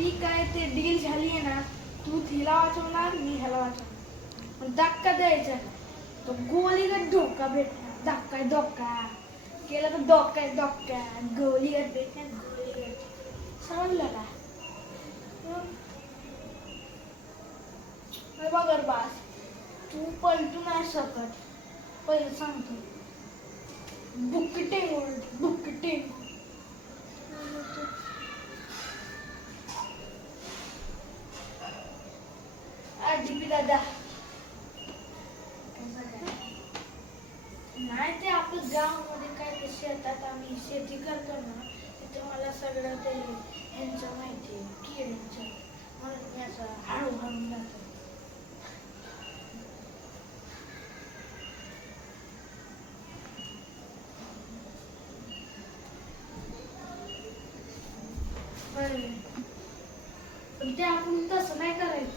आपली काय ते डील झाली आहे ना, तू तिला वाचवणार, मी ह्याला वाचवणार. पण धक्का द्यायचा तो गोलीगत धोका भेटणार. धक्का आहे धोका केला तर धोका आहे धोका, गोलीगत भेटणार गोलीगत. समजलं का? बघ बास, तू पलटू नाही शकत. पहिलं सांगतो, बुकटिंग उलट बुकटिंग. डीपी दादा नाही, ते आपलं गावामध्ये काय ते शेतात आम्ही शेती करतो ना, तिथे मला सगळं ते ह्यांचं माहिती आहे, किड्यांचं. म्हणून मी असं हळूहळू जातो. पण ते आपण तसं नाही करायचं.